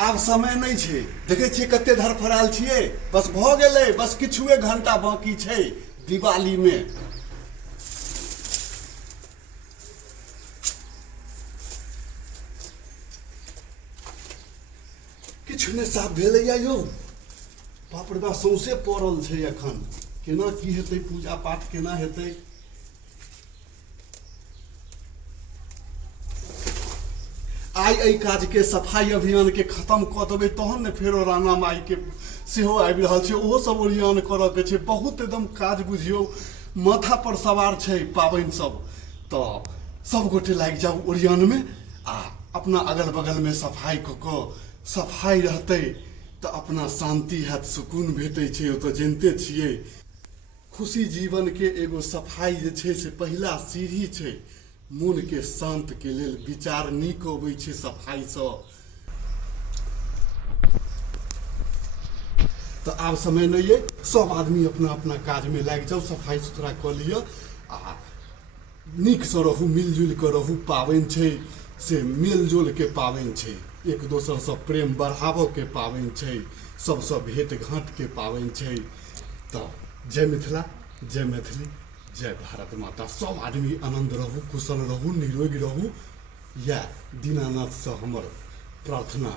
आब समय नहीं छे, देखे छिए कते धरफराल छिए, बस भ गेलै, बस किछुए घंटा बाकी छै दिवाली में। किछु नहीं साफ भेलैया यौ, बाप रे बा सौंसे पड़ल छै एखन, केना की हेतै, पूजा पाठ केना हेतै। आई एहि काज के सफाई अभियान के खत्म कऽ देबै तहन ने फेरो राणा माई के सेहो आबि रहल छै, ओहो सब ओरियान करऽ के छै। बहुत एकदम काज बुझियौ माथा पर सवार छै पाबनि सब, तऽ सब गोटे लागि जाउ ओरियान में आ अपना अगल बगल में सफाई कऽ सफाई रहतै तऽ अपना शांति हैत, सुकून भेटै छै। ओ तऽ जानिते छियै, खुशी जीवन के एगो सफाई जे छै से पहिला सीढ़ी छै मन के शांत के लेल। विचार नीक अबै छै सफाई सँ। तो आब समय नहीं है, सब आदमी अपना अपना काज में लागि जाओ, सफाई सुथरा कऽ लिअ आ नीक सँ रहू, मिलजुल कऽ रहू। पाबनि छै से मेलजोल के पाबनि छै, एक दोसर सँ प्रेम बढ़ाबऽ के पाबनि छै, सबसँ भेंट घाट के पाबनि छै। तऽ जय मिथिला, जय मैथिली, जय भारत माता। सब आदमी आनंद रहू, कुशल रहू, निरोग रहू, यह दीनानाथ से हमर प्रार्थना।